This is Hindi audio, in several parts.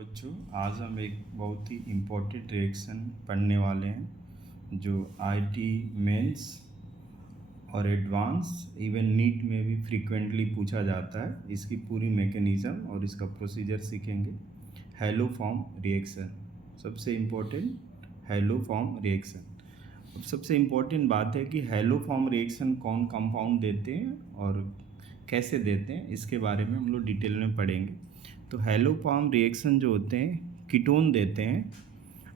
बच्चों, आज हम एक बहुत ही इम्पोर्टेंट रिएक्शन पढ़ने वाले हैं जो आईटी मेंस और एडवांस इवन नीट में भी फ्रीक्वेंटली पूछा जाता है। इसकी पूरी मैकेनिज़्म और इसका प्रोसीजर सीखेंगे। हैलो फॉर्म रिएक्शन सबसे इम्पोर्टेंट। हैलो फॉर्म रिएक्शन, अब सबसे इम्पोर्टेंट बात है कि हैलो फॉर्म रिएक्शन कौन कंपाउंड देते हैं और कैसे देते हैं, इसके बारे में हम लोग डिटेल में पढ़ेंगे। तो हैलो फॉर्म रिएक्शन जो होते हैं कीटोन देते हैं,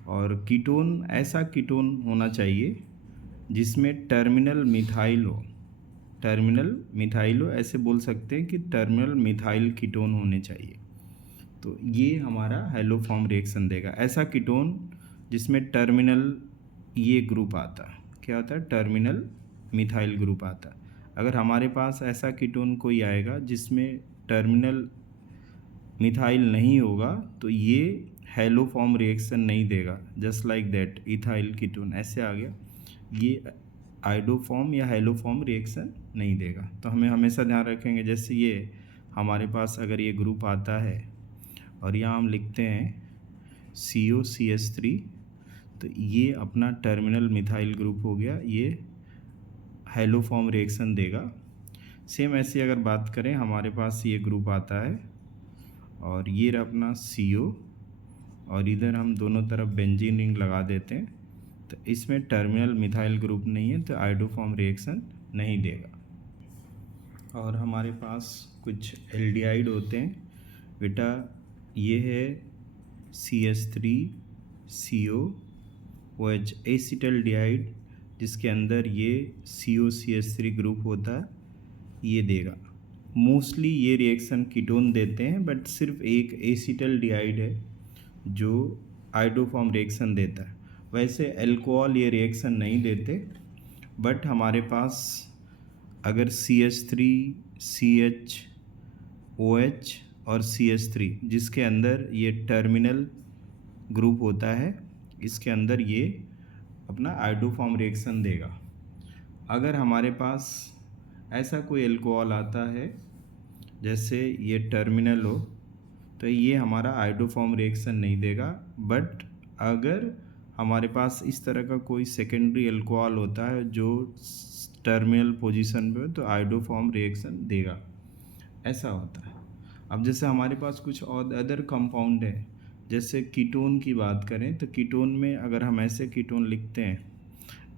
और कीटोन ऐसा कीटोन होना चाहिए जिसमें टर्मिनल मिथाइल हो। टर्मिनल मिथाइल हो, ऐसे बोल सकते हैं कि टर्मिनल मिथाइल कीटोन होने चाहिए। तो ये हमारा हैलो फॉर्म रिएक्शन देगा। ऐसा कीटोन जिसमें टर्मिनल ये ग्रुप आता है, क्या होता है, टर्मिनल मिथाइल ग्रुप आता है। अगर हमारे पास ऐसा कीटोन कोई आएगा जिसमें टर्मिनल मिथाइल नहीं होगा तो ये हैलो फॉर्म रिएक्शन नहीं देगा। Just like that ethyl ketone ऐसे आ गया, ये आइडो फॉर्म या हैलो फॉर्म रिएक्शन नहीं देगा। तो हमें हमेशा ध्यान रखेंगे, जैसे ये हमारे पास अगर ये ग्रुप आता है और यहाँ हम लिखते हैं COCH3, तो ये अपना टर्मिनल मिथाइल ग्रुप हो गया, ये हैलो फॉर्म रिएक्शन देगा। सेम ऐसे अगर बात करें, हमारे पास ये ग्रुप आता है और ये रहा अपना CO, और इधर हम दोनों तरफ बेंजीन रिंग लगा देते हैं, तो इसमें टर्मिनल मिथाइल ग्रुप नहीं है, तो आइडो फॉर्म रिएक्शन नहीं देगा। और हमारे पास कुछ एल्डिहाइड होते हैं बेटा, ये है CH3COOH एसिटल्डिहाइड, जिसके अंदर ये COCH3 ग्रुप होता है, ये देगा। मोस्टली ये रिएक्शन कीटोन देते हैं, बट सिर्फ एक एसिटल्डिहाइड है जो आइडो फॉर्म रिएक्शन देता है। वैसे अल्कोहल ये रिएक्शन नहीं देते, बट हमारे पास अगर CH3 CHOH और CH3 जिसके अंदर ये टर्मिनल ग्रुप होता है, इसके अंदर ये अपना आइडो फॉर्म रिएक्शन देगा। अगर हमारे पास ऐसा कोई अल्कोहल आता है जैसे ये टर्मिनल हो, तो ये हमारा आइडो फॉर्म रिएक्शन नहीं देगा। बट अगर हमारे पास इस तरह का कोई सेकेंडरी अल्कोहल होता है जो टर्मिनल पोजीशन पे, तो आइडो फॉर्म रिएक्शन देगा, ऐसा होता है। अब जैसे हमारे पास कुछ और अदर कंपाउंड है, जैसे कीटोन की बात करें, तो कीटोन में अगर हम ऐसे कीटोन लिखते हैं,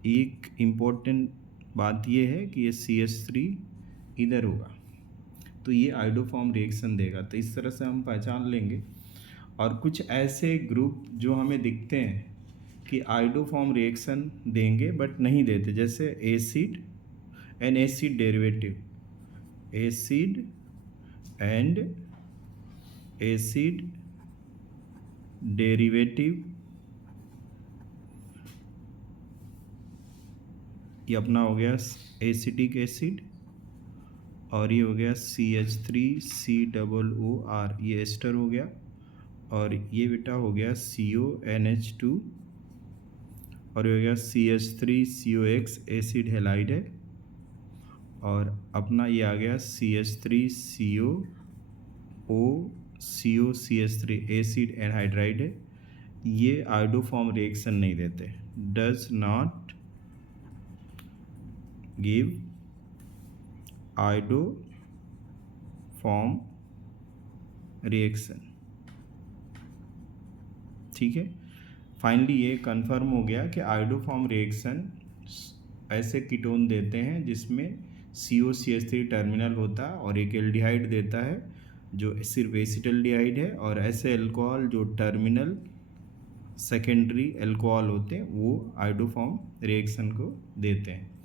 एक इम्पोर्टेंट बात ये है कि ये CH3 इधर होगा, तो ये आइडो फॉर्म रिएक्शन देगा। तो इस तरह से हम पहचान लेंगे। और कुछ ऐसे ग्रुप जो हमें दिखते हैं कि आइडो फॉर्म रिएक्शन देंगे बट नहीं देते, जैसे acid and acid derivative, acid and acid derivative, ये अपना हो गया एसिटिक एसिड, और ये हो गया CH3COOR, ये एस्टर हो गया, और ये बेटा हो गया CONH2, और ये हो गया CH3COX एसिड हेलाइड है, और अपना ये आ गया CH3COCH3 एसिड एनहाइड्राइड है। ये आइडो फॉर्म रिएक्शन नहीं देते, does not give आइडो form reaction. ठीक है, फाइनली ये कंफर्म हो गया कि आइडो फॉर्म रिएक्शन ऐसे कीटोन देते हैं जिसमें COCH3 टर्मिनल होता है, और एक एल्डिहाइड देता है जो सिर्फ एसिटल्डिहाइड है, और ऐसे अल्कोहल जो टर्मिनल सेकेंडरी अल्कोहल होते हैं वो आइडो फॉर्म रिएक्शन को देते हैं।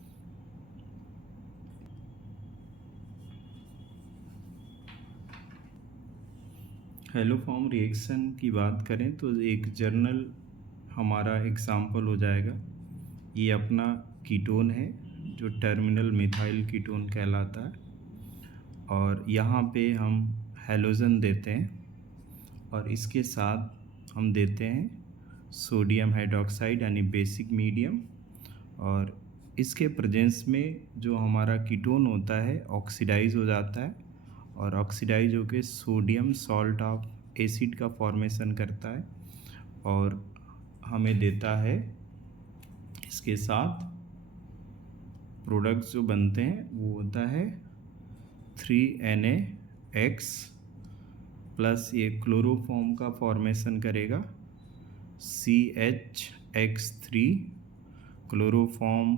हैलो फॉर्म रिएक्शन की बात करें तो एक जर्नल हमारा एग्जाम्पल हो जाएगा। ये अपना कीटोन है जो टर्मिनल मिथाइल कीटोन कहलाता है, और यहाँ पे हम हैलोजन देते हैं, और इसके साथ हम देते हैं सोडियम हाइड्रोक्साइड यानी बेसिक मीडियम, और इसके प्रेजेंस में जो हमारा कीटोन होता है ऑक्सीडाइज हो जाता है, और ऑक्सीडाइज होकर सोडियम सॉल्ट ऑफ एसिड का फॉर्मेशन करता है और हमें देता है इसके साथ प्रोडक्ट्स जो बनते हैं वो होता है 3NaX प्लस ये क्लोरोफॉर्म का फॉर्मेशन करेगा CHX3, क्लोरोफॉर्म,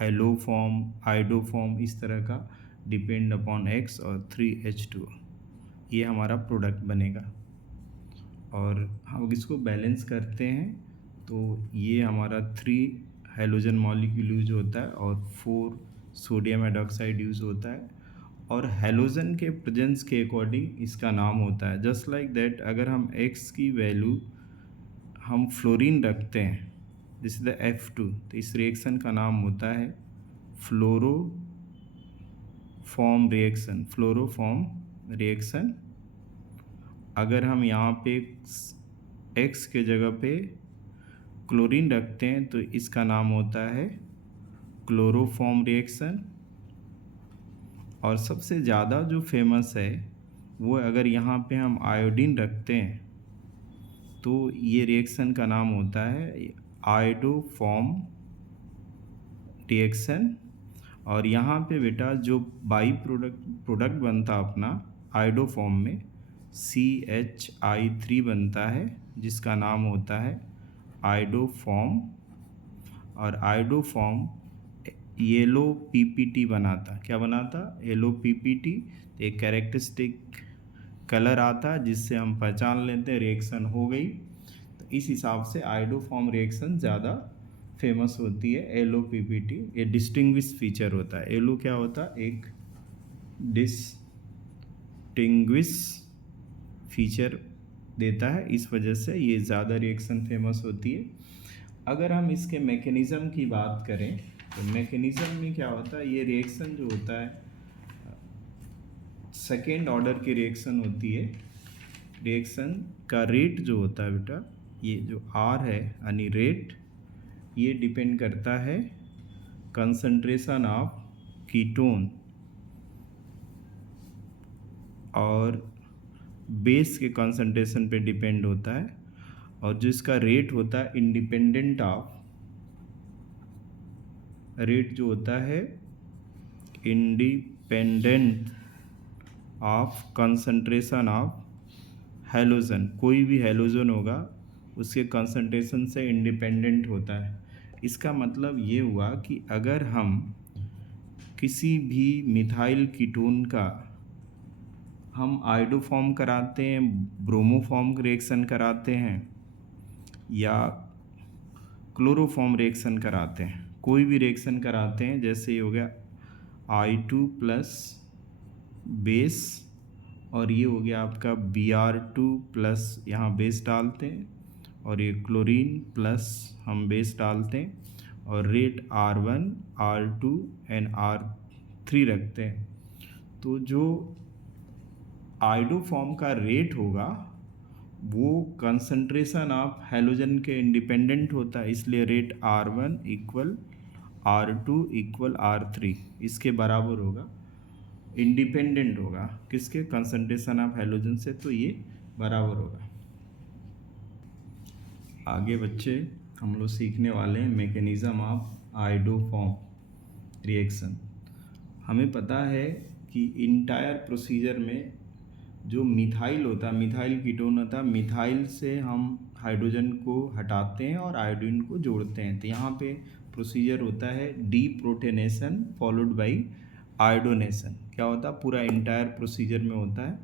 हेलोफॉर्म, आइडोफॉर्म, इस तरह का डिपेंड अपॉन X और 3H2, ये हमारा प्रोडक्ट बनेगा। और हम इसको बैलेंस करते हैं तो ये हमारा 3 हेलोजन मॉलिक्यूल यूज होता है और 4 सोडियम हाइड्रोक्साइड यूज होता है और हेलोजन के प्रेजेंस के अकॉर्डिंग इसका नाम होता है। जस्ट लाइक दैट अगर हम X की वैल्यू हम फ्लोरीन रखते हैं, दिस इज द F2, तो इस रिएक्शन का नाम होता है फ्लोरोफॉर्म रिएक्शन, फ्लोरोफॉर्म रिएक्शन। अगर हम यहाँ पे X के जगह पे क्लोरीन रखते हैं तो इसका नाम होता है क्लोरोफॉर्म रिएक्शन। और सबसे ज़्यादा जो फेमस है वो अगर यहाँ पे हम आयोडीन रखते हैं तो ये रिएक्शन का नाम होता है आयोडोफॉर्म रिएक्शन। और यहाँ पे बेटा जो बाई प्रोडक्ट बनता अपना आयोडोफॉर्म में CHI3 बनता है जिसका नाम होता है आयोडोफॉर्म। और आयोडोफॉर्म येलो PPT बनाता, क्या बनाता? Yellow PPT। एक कैरेक्टरिस्टिक कलर आता जिससे हम पहचान लेते हैं रिएक्शन हो गई। तो इस हिसाब से आयोडोफॉर्म रिएक्शन ज़्यादा फेमस होती है येलो PPT। ये डिस्टिंग्विश फीचर होता है। येलो क्या होता है? एक डिस्टिंग्विश फीचर देता है, इस वजह से ये ज़्यादा रिएक्शन फेमस होती है। अगर हम इसके मैकेनिज़्म की बात करें तो मैकेनिज़्म में क्या होता है, ये रिएक्शन जो होता है सेकेंड ऑर्डर की रिएक्शन होती है। रिएक्शन का रेट जो होता है बेटा, ये जो R है यानी रेट, ये डिपेंड करता है कंसंट्रेशन ऑफ कीटोन और बेस के कंसंट्रेशन पे डिपेंड होता है। और जो इसका रेट होता है इंडिपेंडेंट ऑफ, रेट जो होता है independent of concentration of halogen, कोई भी हेलोजन होगा उसके कंसंट्रेशन से इंडिपेंडेंट होता है। इसका मतलब ये हुआ कि अगर हम किसी भी मिथाइल कीटोन का हम आयोडोफॉर्म कराते हैं, ब्रोमोफॉर्म रिएक्शन कराते हैं या क्लोरोफॉर्म रिएक्शन कराते हैं, कोई भी रिएक्शन कराते हैं, जैसे ये हो गया I2 प्लस बेस और ये हो गया आपका Br2 प्लस, यहाँ बेस डालते हैं और ये क्लोरीन प्लस हम बेस डालते हैं और rate R1, R2 and R3 रखते हैं। तो जो आयोडोफॉर्म का रेट होगा वो कंसंट्रेशन ऑफ हेलोजन के इंडिपेंडेंट होता है, इसलिए rate R1 equal R2 equal R3 इसके बराबर होगा, इंडिपेंडेंट होगा किसके? कंसंट्रेशन ऑफ हेलोजन से, तो ये बराबर होगा। आगे बच्चे हम लोग सीखने वाले हैं मैकेनिज़्म ऑफ आयोडोफॉर्म रिएक्शन। हमें पता है कि इंटायर प्रोसीजर में जो मिथाइल होता है, मिथाइल कीटोन होता है, मिथाइल से हम हाइड्रोजन को हटाते हैं और आयोडीन को जोड़ते हैं। तो यहाँ पे प्रोसीजर होता है डीप्रोटोनेशन फॉलोड बाई आयोडोनेशन। क्या होता है? पूरा इंटायर प्रोसीजर में होता है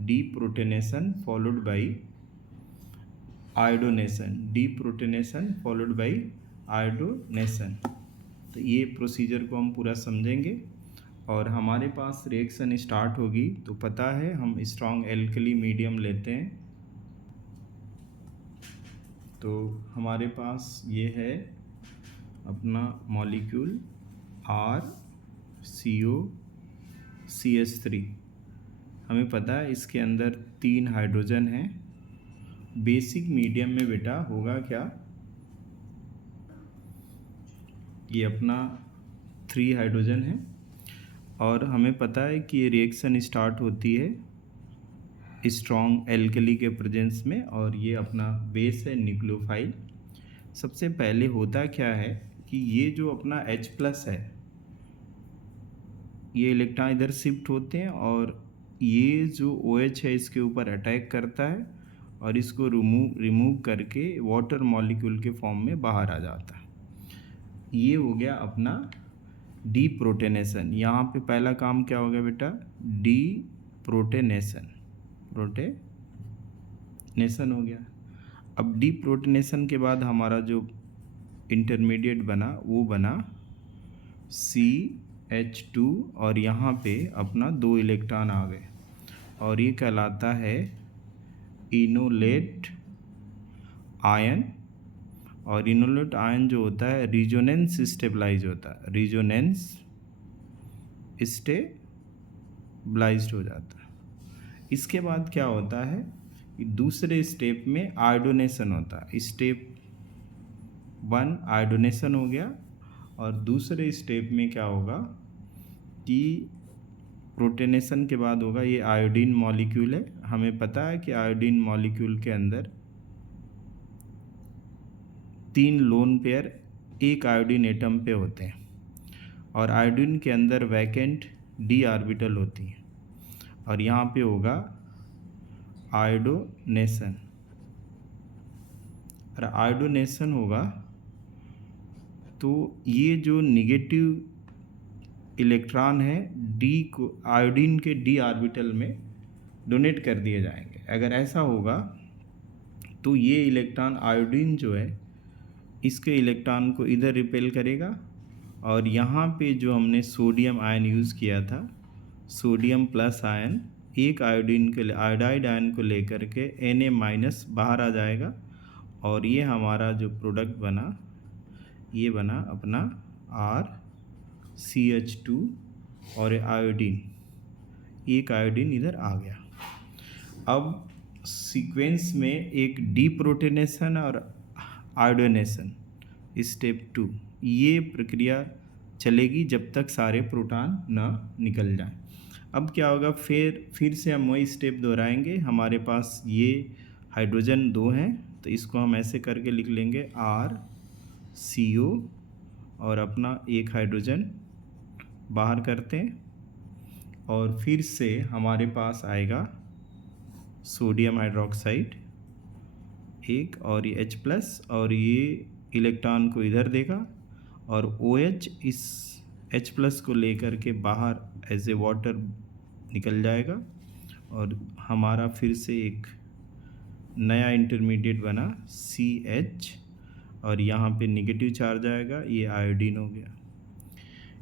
deprotonation followed by iodination, deprotonation followed by iodination. तो ये प्रोसीजर को हम पूरा समझेंगे और हमारे पास रिएक्शन स्टार्ट होगी तो पता है हम स्ट्रॉन्ग एल्कली मीडियम लेते हैं। तो हमारे पास ये है अपना मॉलिक्यूल RCOCH3। हमें पता है इसके अंदर 3 हाइड्रोजन हैं। बेसिक मीडियम में बेटा होगा क्या? ये अपना 3 हाइड्रोजन है और हमें पता है कि ये रिएक्शन स्टार्ट होती है स्ट्रॉन्ग एल्कली के प्रेजेंस में, और ये अपना बेस है न्यूक्लियोफाइल। सबसे पहले होता क्या है कि ये जो अपना H+ है, ये इलेक्ट्रॉन इधर शिफ्ट होते हैं और ये जो OH है इसके ऊपर अटैक करता है और इसको रिमूव करके वाटर मॉलिक्यूल के फॉर्म में बाहर आ जाता है। ये हो गया अपना डीप्रोटेनेशन। यहाँ पे पहला काम क्या हो गया बेटा? डीप्रोटेनेशन हो गया। अब डीप्रोटेनेशन के बाद हमारा जो इंटरमीडिएट बना वो बना CH2 और यहाँ पे अपना 2 इलेक्ट्रॉन आ गए और ये कहलाता है इनोलेट आयन। और इनोलेट आयन जो होता है रिजोनेंस स्टेबलाइज होता है, रिजोनेंस स्टेबलाइज्ड हो जाता है। इसके बाद क्या होता है कि दूसरे स्टेप में आयोडोनेशन होता है। स्टेप 1 आयोडोनेशन हो गया और दूसरे स्टेप में क्या होगा कि प्रोटेनेशन के बाद होगा ये आयोडीन मॉलिक्यूल है। हमें पता है कि आयोडीन मॉलिक्यूल के अंदर 3 लोन पेयर एक आयोडीन एटम पे होते हैं और आयोडीन के अंदर वैकेंट d ऑर्बिटल होती है और यहाँ पे होगा आयोडोनेशन। और आयोडोनेशन होगा तो ये जो निगेटिव इलेक्ट्रॉन है डी को आयोडीन के d ऑर्बिटल में डोनेट कर दिए जाएंगे। अगर ऐसा होगा तो ये इलेक्ट्रॉन आयोडीन जो है इसके इलेक्ट्रॉन को इधर रिपेल करेगा और यहाँ पे जो हमने सोडियम आयन यूज़ किया था, सोडियम प्लस आयन, एक आयोडीन के आयोडाइड आयन को लेकर के Na- बाहर आ जाएगा और ये हमारा जो प्रोडक्ट बना ये बना अपना RCH2 और आयोडीन, एक आयोडीन इधर आ गया। अब सीक्वेंस में एक डीप्रोटेनेशन और आयोडोनेशन स्टेप 2 ये प्रक्रिया चलेगी जब तक सारे प्रोटॉन ना निकल जाएं। अब क्या होगा, फिर से हम वही स्टेप दोहराएंगे। हमारे पास ये हाइड्रोजन 2 हैं तो इसको हम ऐसे करके लिख लेंगे RCO और अपना एक हाइड्रोजन बाहर करते हैं और फिर से हमारे पास आएगा सोडियम हाइड्रोक्साइड एक और ये H+ और ये इलेक्ट्रॉन को इधर देगा और OH इस H+ को लेकर के बाहर एज ए वाटर निकल जाएगा और हमारा फिर से एक नया इंटरमीडिएट बना CH और यहाँ पे निगेटिव चार्ज आएगा, ये आयोडीन हो गया।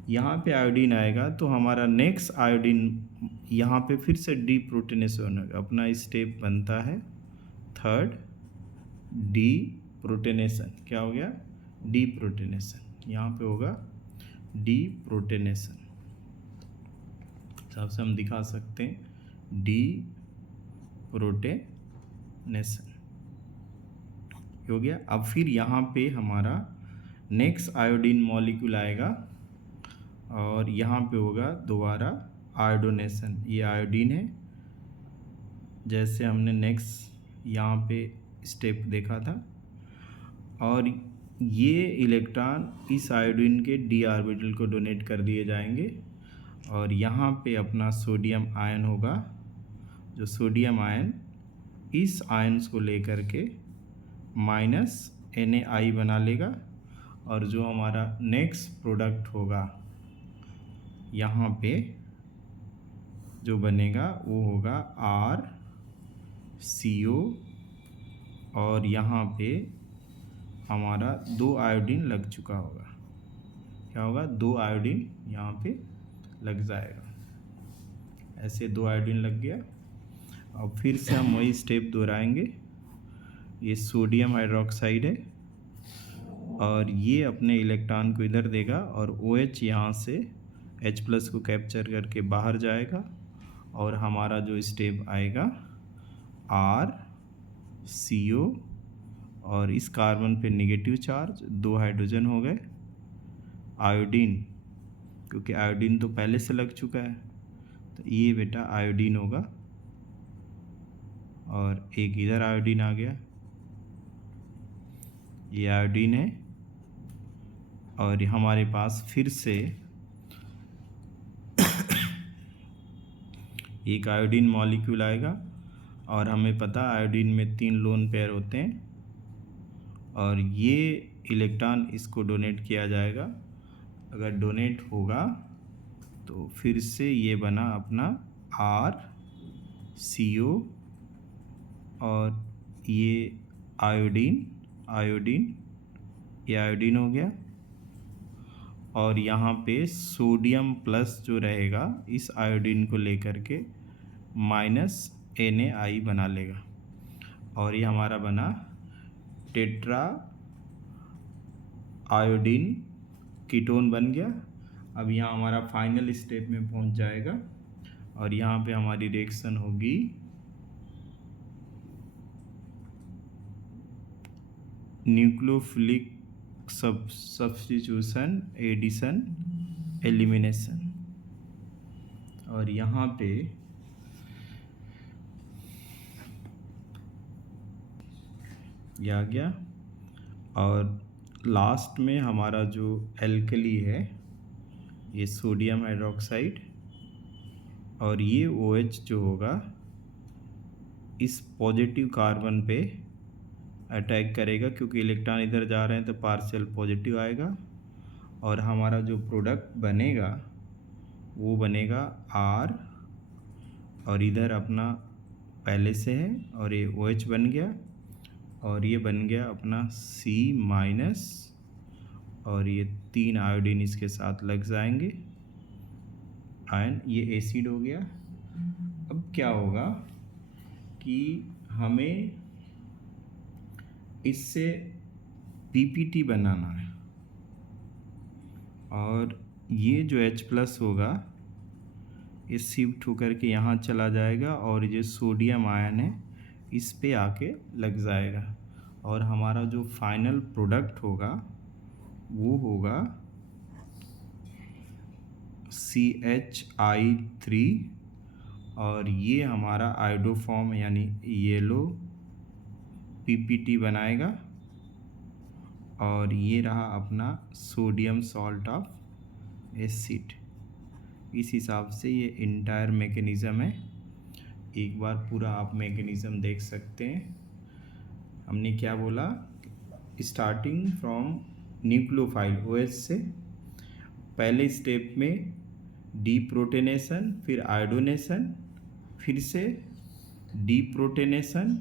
यहाँ पे आयोडीन आएगा तो हमारा नेक्स्ट आयोडीन यहाँ पे फिर से डीप्रोटेनेशन होगा। अपना स्टेप बनता है 3rd डीप्रोटेनेशन। क्या हो गया? डीप्रोटेनेशन। यहाँ पे होगा डीप्रोटेनेशन, सबसे हम दिखा सकते हैं डीप्रोटेनेशन हो गया। अब फिर यहाँ पे हमारा नेक्स्ट आयोडीन मॉलिक्यूल आएगा और यहाँ पे होगा दोबारा आयोडोनेशन। ये आयोडीन है, जैसे हमने नेक्स्ट यहाँ पे स्टेप देखा था, और ये इलेक्ट्रॉन इस आयोडीन के d ऑर्बिटल को डोनेट कर दिए जाएंगे और यहाँ पे अपना सोडियम आयन होगा। जो सोडियम आयन इस आयन्स को लेकर के -Na बना लेगा और जो हमारा नेक्स्ट प्रोडक्ट होगा यहाँ पे जो बनेगा वो होगा RCO और यहाँ पे हमारा 2 आयोडीन लग चुका होगा। क्या होगा? 2 आयोडीन यहाँ पे लग जाएगा। ऐसे 2 आयोडीन लग गया। अब फिर से हम वही स्टेप दोहराएंगे। ये सोडियम हाइड्रोक्साइड है और ये अपने इलेक्ट्रॉन को इधर देगा और OH यहाँ से H+ को कैप्चर करके बाहर जाएगा और हमारा जो स्टेप आएगा RCO और इस कार्बन पे नेगेटिव चार्ज, 2 हाइड्रोजन हो गए। आयोडीन, क्योंकि आयोडीन तो पहले से लग चुका है तो ये बेटा आयोडीन होगा। और एक इधर आयोडीन आ गया, ये आयोडीन है। और हमारे पास फिर से एक आयोडीन मॉलिक्यूल आएगा, और हमें पता आयोडीन में 3 लोन पेयर होते हैं, और ये इलेक्ट्रॉन इसको डोनेट किया जाएगा। अगर डोनेट होगा तो फिर से ये बना अपना RCO, और ये आयोडीन ये आयोडीन हो गया। और यहाँ पे सोडियम प्लस जो रहेगा इस आयोडीन को लेकर के -NaI बना लेगा, और ये हमारा बना टेट्रा आयोडीन कीटोन बन गया। अब यहाँ हमारा फाइनल स्टेप में पहुँच जाएगा, और यहाँ पे हमारी रिएक्शन होगी न्यूक्लियोफिलिक सब्स्टिट्यूशन, एडिशन, एलिमिनेशन। और यहाँ पे ये आ गया, और लास्ट में हमारा जो एल्कली है ये सोडियम हाइड्रोक्साइड, और ये OH जो होगा इस पॉजिटिव कार्बन पे अटैक करेगा, क्योंकि इलेक्ट्रॉन इधर जा रहे हैं तो पार्शियल पॉजिटिव आएगा, और हमारा जो प्रोडक्ट बनेगा वो बनेगा R, और इधर अपना पहले से है, और ये OH बन गया, और ये बन गया अपना C-, और ये 3 आयोडीन इसके साथ लग जाएंगे आयन, ये एसिड हो गया। अब क्या होगा कि हमें इससे PPT बनाना है, और ये जो H+ होगा ये शिफ्ट होकर के यहाँ चला जाएगा, और ये सोडियम आयन है इस पे आके लग जाएगा, और हमारा जो फाइनल प्रोडक्ट होगा वो होगा CHI3, और ये हमारा आयोडोफॉर्म यानी येलो PPT बनाएगा, और ये रहा अपना सोडियम सॉल्ट ऑफ एसिड। इस हिसाब से ये इंटायर मैकेनिज़्म है। एक बार पूरा आप मैकेनिज़्म देख सकते हैं। हमने क्या बोला, स्टार्टिंग फ्रॉम न्यूक्लियोफाइल OH से, पहले स्टेप में डीप्रोटेनेशन, फिर आयोडोनेशन, फिर से डीप्रोटेनेशन,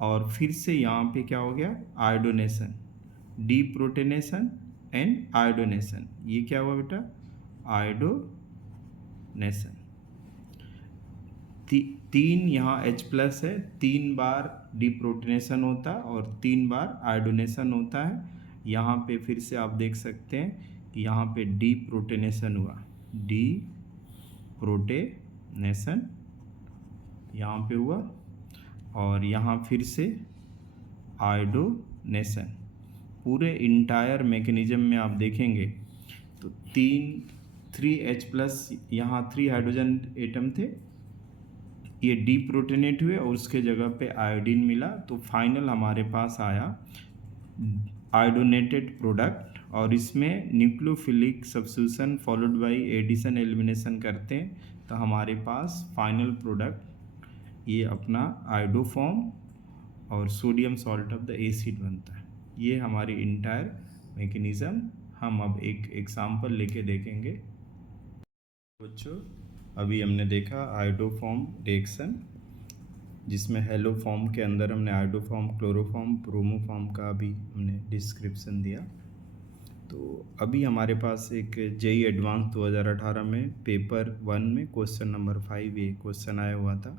और फिर से यहाँ पे क्या हो गया आयोडोनेशन, डीप्रोटेनेशन एंड आयोडोनेशन। ये क्या हुआ बेटा, आयोडोनेशन। 3 यहाँ H+ है, 3 बार डीप्रोटेनेशन होता है और 3 बार आयोडोनेशन होता है। यहाँ पे फिर से आप देख सकते हैं कि यहाँ पे डीप्रोटेनेशन हुआ, डीप्रोटेनेशन यहाँ पे हुआ, और यहाँ फिर से आयोडोनेशन। पूरे इंटायर मैकेनिज्म में आप देखेंगे तो 3H+, यहाँ 3 हाइड्रोजन एटम थे, ये डीप्रोटेनेट हुए और उसके जगह पे आयोडीन मिला, तो फाइनल हमारे पास आया आयोडोनेटेड प्रोडक्ट। और इसमें nucleophilic substitution followed by addition elimination करते हैं, तो हमारे पास फाइनल प्रोडक्ट ये अपना आयोडोफॉर्म और sodium salt of the acid बनता है। ये हमारी इंटायर मैकेनिज़्म। हम अब एक एग्जांपल लेके देखेंगे। बच्चों, अभी हमने देखा आयोडोफॉर्म रिएक्शन, जिसमें हेलोफॉर्म के अंदर हमने आयोडोफॉर्म, क्लोरोफॉर्म, ब्रोमोफॉर्म का भी हमने डिस्क्रिप्शन दिया। तो अभी हमारे पास एक JEE एडवांस 2018 में पेपर 1 में क्वेश्चन नंबर 5 ये क्वेश्चन आया हुआ था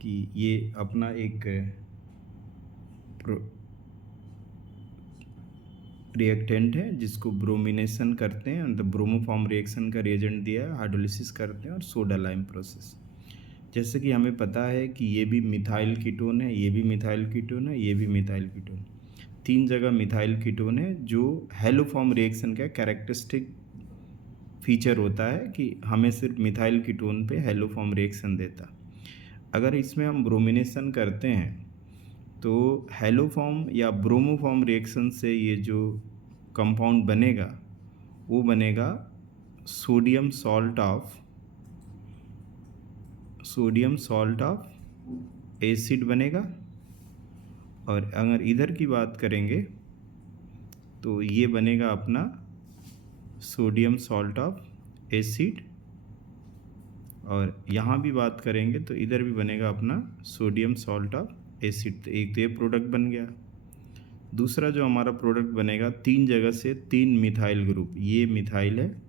कि ये अपना एक रिएक्टेंट है जिसको ब्रोमिनेशन करते हैं, मतलब ब्रोमोफॉर्म रिएक्शन का रिएजेंट दिया है, हाइड्रोलिसिस करते हैं और सोडा लाइम प्रोसेस। जैसे कि हमें पता है कि ये भी मिथाइल कीटोन है, ये भी मिथाइल कीटोन है, ये भी मिथाइल कीटोन, 3 जगह मिथाइल कीटोन है, जो हेलोफॉर्म रिएक्शन का कैरेक्टरिस्टिक फीचर होता है कि हमें सिर्फ मिथाइल कीटोन पे हेलोफॉर्म रिएक्शन देता। अगर इसमें हम ब्रोमिनेशन करते हैं तो हेलोफॉर्म या ब्रोमोफॉर्म रिएक्शन से ये जो कंपाउंड बनेगा वो बनेगा सोडियम सॉल्ट ऑफ एसिड बनेगा। और अगर इधर की बात करेंगे तो ये बनेगा अपना सोडियम सॉल्ट ऑफ एसिड, और यहाँ भी बात करेंगे तो इधर भी बनेगा अपना सोडियम सॉल्ट ऑफ एसिड। तो एक तो ये प्रोडक्ट बन गया। दूसरा जो हमारा प्रोडक्ट बनेगा, 3 जगह से 3 मिथाइल ग्रुप, ये मिथाइल है,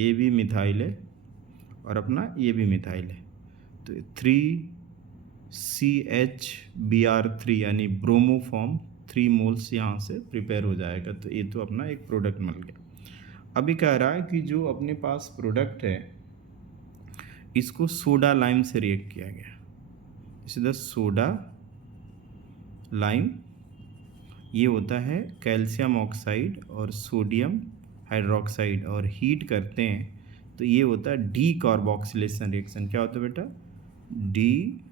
ये भी मिथाइल है, और अपना ये भी मिथाइल है। तो 3CHBr3 यानी ब्रोमोफॉर्म 3 मोल्स यहाँ से प्रिपेयर हो जाएगा। तो ये तो अपना एक प्रोडक्ट मिल गया। अभी कह रहा है कि जो अपने पास प्रोडक्ट है इसको सोडा लाइम से रिएक्ट किया गया। इसे सोडा लाइम, ये होता है कैल्शियम ऑक्साइड और सोडियम हाइड्रोक्साइड, और हीट करते हैं तो ये होता है डी कार्बोक्सिलेशन रिएक्शन। क्या होता है बेटा? D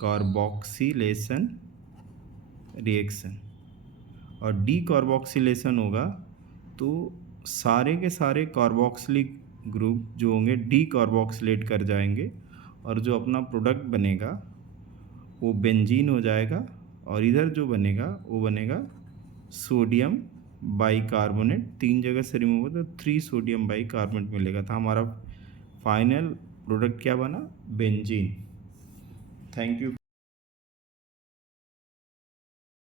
carboxylation reaction. और डी कार्बोक्सिलेशन होगा तो सारे के सारे कार्बोक्सिलिक ग्रुप जो होंगे डी कार्बोक्सिलेट कर जाएंगे, और जो अपना प्रोडक्ट बनेगा वो बेंजीन हो जाएगा, और इधर जो बनेगा वो बनेगा सोडियम बाइकार्बोनेट। 3 जगह से रिमूव होगा तो 3 सोडियम बाइकार्बोनेट मिलेगा। था हमारा फाइनल प्रोडक्ट क्या बना? बेंजीन। Thank you.